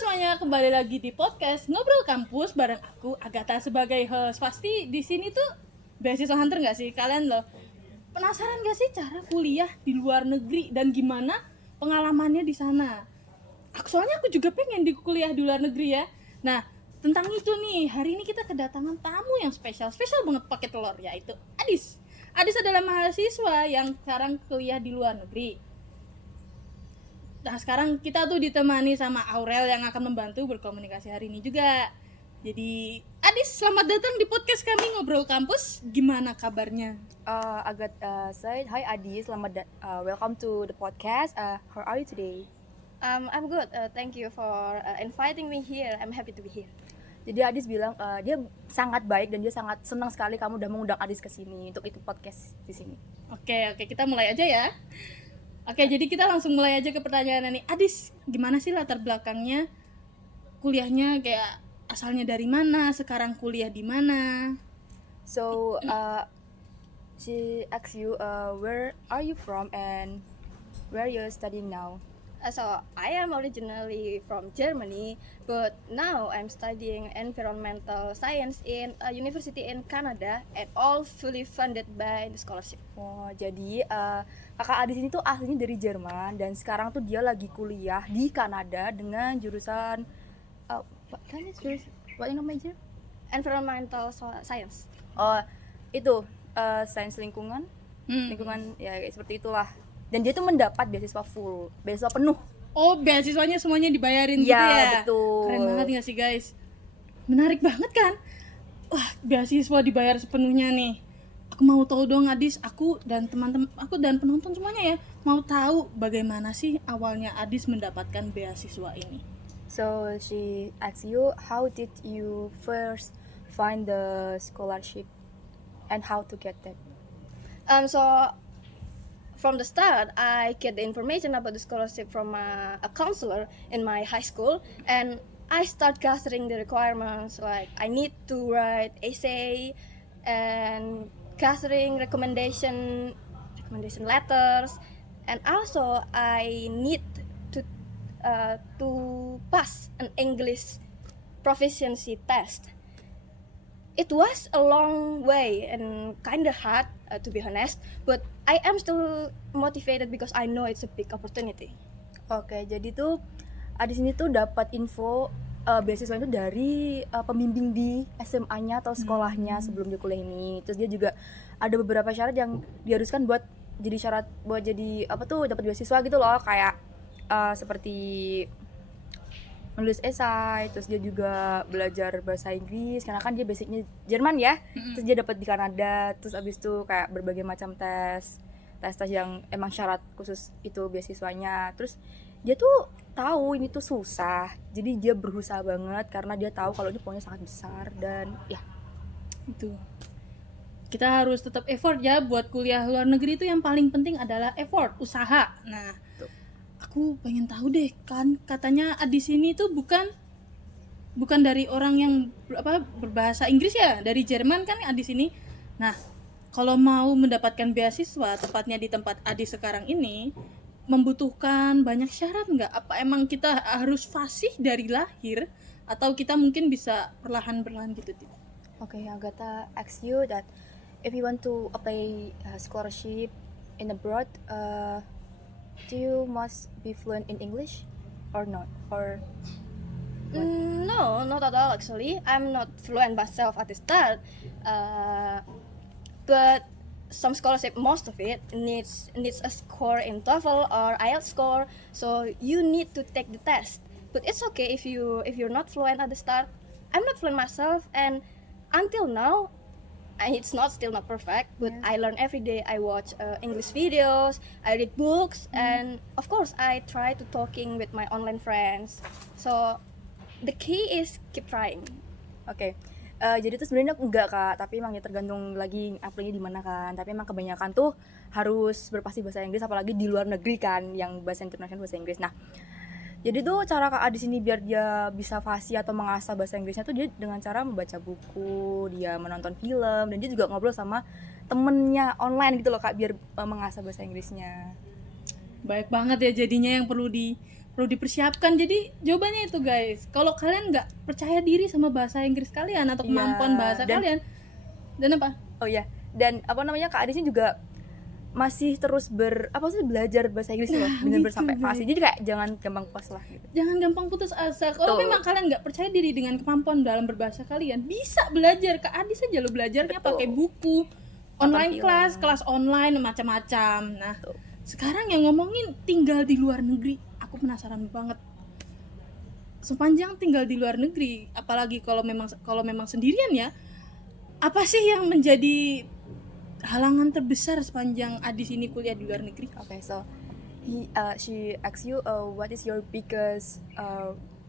semuanya, kembali lagi di podcast Ngobrol Kampus bareng aku Agatha sebagai host. Pasti di sini tuh beasiswa hunter nggak sih kalian loh? Penasaran nggak sih cara kuliah di luar negeri dan gimana pengalamannya di sana? Soalnya aku juga pengen di kuliah di luar negeri ya. Nah, tentang itu nih, hari ini kita kedatangan tamu yang spesial banget pakai telur, yaitu Adis. Adis adalah mahasiswa yang sekarang kuliah di luar negeri. Nah, sekarang kita tuh ditemani sama Aurel yang akan membantu berkomunikasi hari ini juga. Jadi, Adis, selamat datang di podcast kami Ngobrol Kampus. Gimana kabarnya? Said, hi Adi, welcome to the podcast. How are you today? I'm good. Thank you for inviting me here. I'm happy to be here. Jadi Adis bilang dia sangat baik dan dia sangat senang sekali kamu udah mengundang Adis ke sini untuk ikut podcast di sini. Oke, kita mulai aja ya. Oke, jadi kita langsung mulai aja ke pertanyaan nih. Adis, gimana sih latar belakangnya? Kuliahnya kayak asalnya dari mana? Sekarang kuliah di mana? So, she asks you, where are you from and where are you studying now? So I am originally from Germany, but now I'm studying environmental science in a university in Canada, and all fully funded by the scholarship. Oh, jadi kakak Adis ini tuh aslinya dari Jerman dan sekarang tuh dia lagi kuliah di Kanada dengan jurusan what in major? Environmental science. Oh, itu sains lingkungan, lingkungan ya kayak seperti itulah. Dan dia tuh mendapat beasiswa full, beasiswa penuh. Oh, beasiswanya semuanya dibayarin gitu ya? ya? Betul. Keren banget gak sih guys? Menarik banget kan? Wah, beasiswa dibayar sepenuhnya nih. Aku mau tahu dong Adis, aku dan teman-teman, aku dan penonton semuanya ya, mau tahu bagaimana sih awalnya Adis mendapatkan beasiswa ini. So she asks you, how did you first find the scholarship and how to get that? So from the start, I get the information about the scholarship from a counselor in my high school, and I start gathering the requirements. Like I need to write essay and gathering recommendation letters, and also I need to pass an English proficiency test. It was a long way and kind of hard, to be honest, but I am still motivated because I know it's a big opportunity. Oke, jadi tuh Adis ini tuh dapat info beasiswa itu dari pembimbing di SMA-nya atau sekolahnya sebelum dia kuliah ini. Terus dia juga ada beberapa syarat yang diharuskan buat jadi dapat beasiswa gitu loh, kayak seperti menulis esai, terus dia juga belajar bahasa Inggris karena kan dia basicnya Jerman ya. Terus dia dapat di Kanada, terus abis itu kayak berbagai macam tes yang emang syarat khusus itu beasiswanya. Terus dia tuh tahu ini tuh susah, jadi dia berusaha banget karena dia tahu kalau ini pokoknya sangat besar dan ya itu kita harus tetap effort ya buat kuliah luar negeri. Itu yang paling penting adalah effort, usaha. Nah, aku pengen tahu deh, kan katanya Adis ini tuh bukan dari orang yang berbahasa Inggris ya, dari Jerman kan Adis ini. Nah, kalau mau mendapatkan beasiswa tepatnya di tempat Adis sekarang ini membutuhkan banyak syarat nggak? Apa emang kita harus fasih dari lahir atau kita mungkin bisa perlahan-perlahan gitu? Okay, Agatha asks you that if you want to apply scholarship in abroad, do you must be fluent in English or not? Or No, not at all actually. I'm not fluent myself at the start, but some scholarship, most of it needs a score in TOEFL or IELTS score, so you need to take the test. But it's okay if you're not fluent at the start. I'm not fluent myself, and until now it's still not perfect, but I learn every day. I watch English videos, I read books, and of course I try to talking with my online friends. So the key is keep trying. Okay. Jadi itu sebenarnya enggak Kak, tapi emang ya tergantung lagi apply-nya di mana kan. Tapi emang kebanyakan tuh harus berpasti bahasa Inggris, apalagi di luar negeri kan, yang bahasa internasional bahasa Inggris. Nah, jadi tuh cara Kak Adis ini biar dia bisa fasih atau mengasah bahasa Inggrisnya tuh dia dengan cara membaca buku, dia menonton film, dan dia juga ngobrol sama temennya online gitu loh Kak, biar mengasah bahasa Inggrisnya. Baik banget ya jadinya yang perlu perlu dipersiapkan. Jadi jawabannya itu guys, kalau kalian nggak percaya diri sama bahasa Inggris kalian atau Iya, kemampuan bahasa dan- kalian, dan apa? Oh iya, dan apa namanya, Kak Adis ini juga masih terus belajar bahasa Inggris loh, bener-bener gitu, sampai guys. fasih. Jadi kayak jangan gampang puas lah gitu. Jangan gampang putus asa. Kalau Betul. memang kalian nggak percaya diri dengan kemampuan dalam berbahasa kalian, bisa belajar. Kak Adi saja lo belajarnya Betul. pakai buku, online film. kelas online macam-macam. Nah, Betul. sekarang yang ngomongin tinggal di luar negeri, aku penasaran banget. Sepanjang tinggal di luar negeri, apalagi kalau memang sendirian ya, apa sih yang menjadi halangan terbesar sepanjang Adis ini kuliah di luar negeri? Okay, so she asks you what is your biggest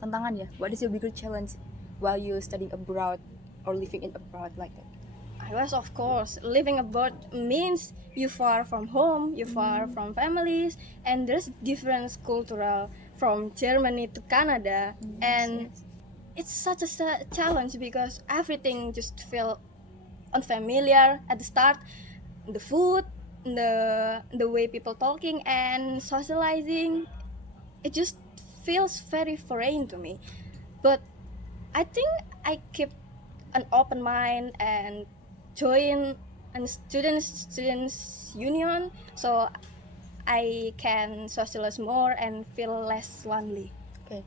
tantangan ya? What is your biggest challenge while you studying abroad or living in abroad like that? Yes, of course. Living abroad means you far from home, you far from families, and there's different cultural from Germany to Canada, and it's such a challenge because everything just feel unfamiliar at the start. The food, the way people talking and socializing, it just feels very foreign to me. But I think I keep an open mind and join a students union so I can socialize more and feel less lonely. Oke.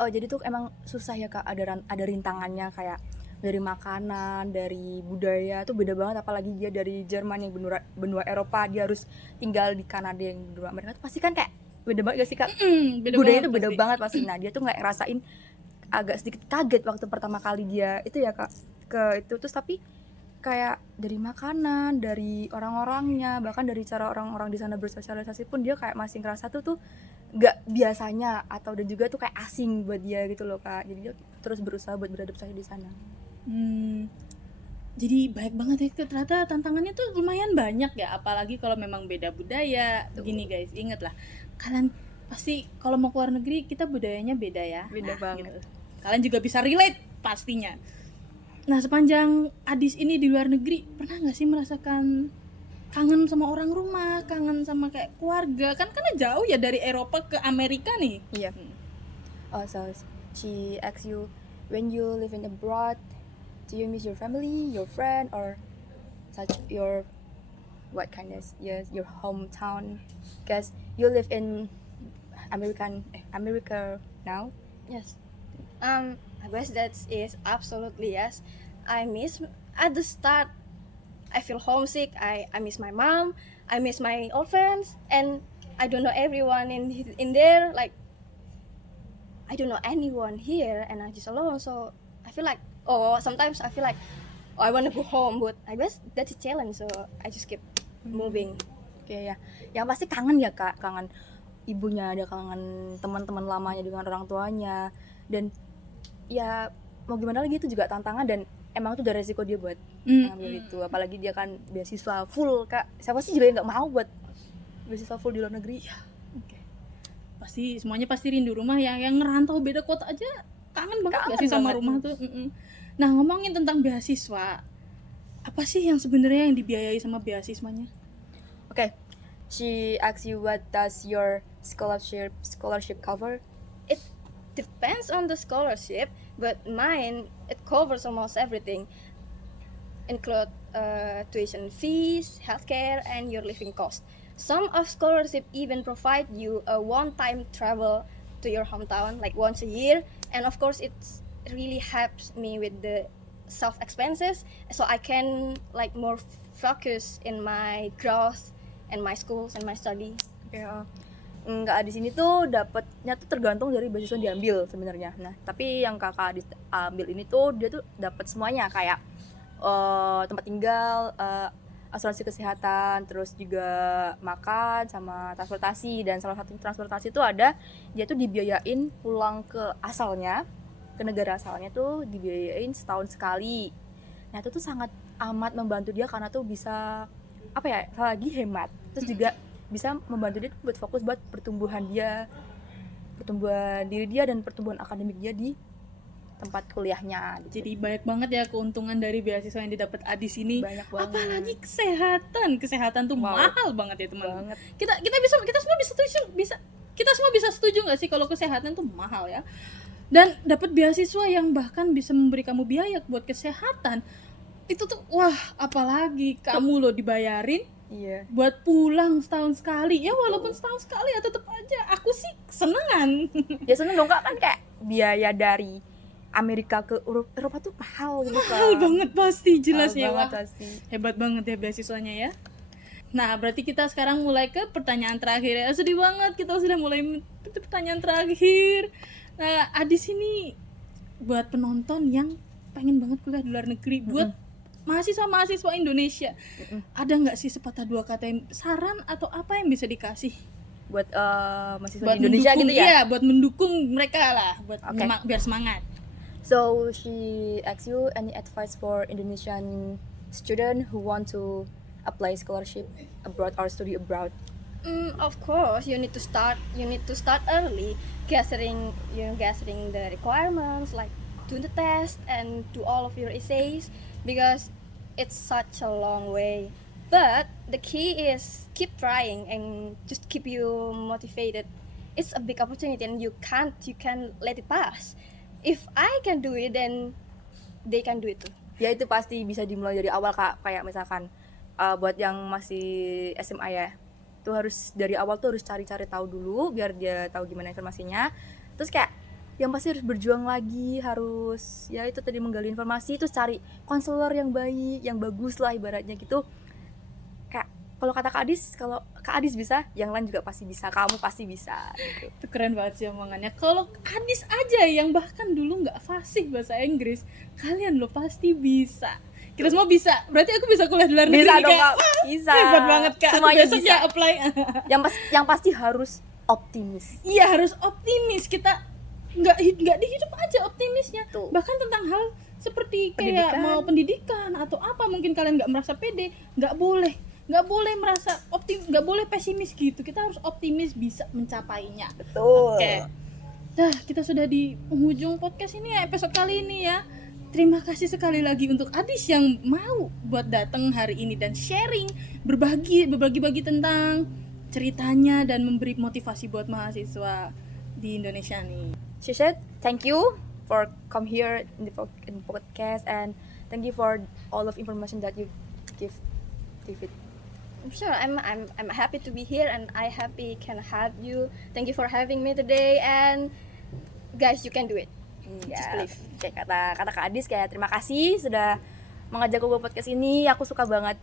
Oh, jadi tuh emang susah ya Kak, ada rintangannya kayak dari makanan, dari budaya tuh beda banget, apalagi dia dari Jerman yang benua Eropa, dia harus tinggal di Kanada yang benua Amerika tuh pasti kan kayak beda banget gak sih Kak? Beda Budaya banget tuh beda pasti. banget pasti. Nah, dia tuh nggak ngerasain, agak sedikit kaget waktu pertama kali dia itu ya Kak ke itu, terus tapi kayak dari makanan, dari orang-orangnya, bahkan dari cara orang-orang di sana bersosialisasi pun dia kayak masih ngerasa tuh nggak biasanya, atau dan juga tuh kayak asing buat dia gitu loh Kak. Jadi dia terus berusaha buat beradaptasi di sana. Jadi baik banget ya, ternyata tantangannya tuh lumayan banyak ya, apalagi kalau memang beda budaya. Begini guys, ingat lah, kalian pasti kalau mau keluar negeri kita budayanya beda ya. Beda banget. Gitu. Kalian juga bisa relate pastinya. Nah, sepanjang Adis ini di luar negeri, pernah nggak sih merasakan kangen sama orang rumah, kangen sama kayak keluarga? Kan karena jauh ya dari Eropa ke Amerika nih. Iya. Oh, so she asks you, when you live in abroad, do you miss your family, your friend, or such your what kind of your hometown? Because you live in America now. Yes. I guess that is absolutely yes. I miss at the start. I feel homesick. I miss my mom. I miss my old friends, and I don't know everyone in there. Like I don't know anyone here, and I'm just alone. So I feel like sometimes I feel like I want to go home, but I guess that's a challenge. So I just keep moving. Oke ya. Yang pasti kangen ya Kak, kangen ibunya, ada kangen teman-teman lamanya dengan orang tuanya, dan ya mau gimana lagi itu juga tantangan, dan emang itu udah resiko dia buat ngambil itu, apalagi dia kan beasiswa full Kak. Siapa sih juga yang nggak mau buat beasiswa full di luar negeri? Pasti semuanya pasti rindu rumah, yang ngerantau beda kota aja kangen banget gak sih sama banget. rumah tuh. Nah, ngomongin tentang beasiswa, apa sih yang sebenarnya yang dibiayai sama beasiswanya? Okay, she asks you what does your scholarship cover? It depends on the scholarship, but mine it covers almost everything, include tuition fees, healthcare, and your living cost. Some of scholarship even provide you a one-time travel to your hometown, like once a year, and of course it really helps me with the self expenses, so I can like more focus in my growth and my schools and my study. Ya, enggak, di sini tuh dapatnya tuh tergantung dari beasiswa yang diambil sebenarnya. Nah, tapi yang kakak Adis ambil ini tuh dia tuh dapat semuanya, kayak tempat tinggal, asuransi kesehatan, terus juga makan sama transportasi. Dan salah satu transportasi itu ada, dia tuh dibiayain pulang ke asalnya, ke negara asalnya tuh dibiayain setahun sekali. Nah, itu tuh sangat amat membantu dia karena tuh bisa apa ya, lagi hemat, terus juga bisa membantu dia buat fokus buat pertumbuhan diri dia dan pertumbuhan akademik dia di tempat kuliahnya. Jadi banyak banget ya keuntungan dari beasiswa yang didapat Adis ini. Banyak banget. Apalagi kesehatan tuh Wow. mahal banget ya teman. Banget. Kita semua bisa kita semua bisa setuju nggak sih kalau kesehatan tuh mahal ya? Dan dapat beasiswa yang bahkan bisa memberi kamu biaya buat kesehatan, itu tuh wah, apalagi kamu loh dibayarin Iya. buat pulang setahun sekali. Ya walaupun setahun sekali ya tetap aja aku sih senengan. Ya seneng dong Kak, kan kayak biaya dari Amerika ke Eropa tuh mahal gitu kan. Mahal banget pasti jelasnya. Mahal banget Wah, pasti. hebat banget ya beasiswanya ya. Nah, berarti kita sekarang mulai ke pertanyaan terakhir ya. Sedih banget kita sudah mulai pertanyaan terakhir. Nah, Adis ini buat penonton yang pengen banget kuliah di luar negeri, buat mahasiswa-mahasiswa Indonesia, ada nggak sih sepatah dua kata yang saran atau apa yang bisa dikasih Buat mahasiswa buat di Indonesia mendukung, gitu ya. iya, buat mendukung mereka lah, buat Oke. biar semangat. So she asks you any advice for Indonesian student who want to apply scholarship abroad or study abroad? Of course, you need to start early, gathering the requirements, like do the test and do all of your essays, because it's such a long way. But the key is keep trying and just keep you motivated. It's a big opportunity and you can't let it pass. If I can do it, then they can do it too. Ya itu pasti bisa dimulai dari awal Kak, kayak misalkan buat yang masih SMA ya, tuh harus dari awal tuh harus cari-cari tahu dulu biar dia tahu gimana informasinya. Terus kayak yang pasti harus berjuang lagi, harus ya itu tadi menggali informasi, terus cari konselor yang baik, yang bagus lah ibaratnya gitu. Kayak kalau kata Kak Adis, kalau Kak Adis bisa, yang lain juga pasti bisa, kamu pasti bisa gitu. Itu keren banget sih omongannya. Kalau Adis aja yang bahkan dulu nggak fasih bahasa Inggris, kalian lo pasti bisa. Kita semua bisa. Berarti aku bisa kuliah di luar negeri. Bisa nih, dong Kak. Kak, bisa. Hebat banget Kak. Aku Semuanya besok bisa. ya apply. Yang pasti harus optimis. Iya, harus optimis. Kita nggak di hidup aja optimisnya. Tuh. Bahkan tentang hal seperti kayak Pendidikan. mau pendidikan atau apa, mungkin kalian nggak merasa pede, nggak boleh merasa nggak boleh pesimis gitu. Kita harus optimis bisa mencapainya. Betul. Oke. Dah, kita sudah di penghujung podcast ini ya, episode kali ini ya. Terima kasih sekali lagi untuk Adis yang mau buat datang hari ini dan sharing, berbagi tentang ceritanya dan memberi motivasi buat mahasiswa di Indonesia nih. She said thank you for come here in the podcast, and thank you for all of information that you give it. Sure, I'm happy to be here and I happy can help you. Thank you for having me today, and guys, you can do it. Just Iya, believe. kayak kata Kak Adis, kayak terima kasih sudah mengajak gue buat podcast ini. Aku suka banget.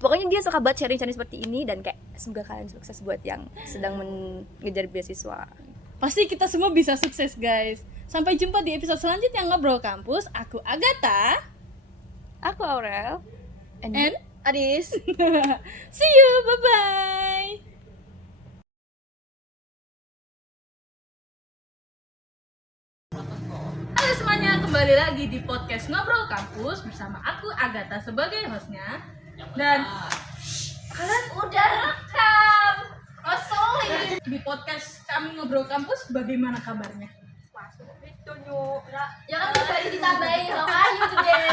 Pokoknya dia suka banget sharing-sharing seperti ini, dan kayak semoga kalian sukses buat yang sedang mengejar beasiswa. Pasti kita semua bisa sukses guys. Sampai jumpa di episode selanjutnya Ngobrol Kampus. Aku Agatha. Aku Aurel. And Adis. see you, bye-bye. Halo semuanya, kembali lagi di podcast Ngobrol Kampus bersama aku Agatha sebagai hostnya. Dan kalian udah rekam. Oh sorry. Di podcast kami Ngobrol Kampus, bagaimana kabarnya? Ya kan tadi ditambahin, how are you today?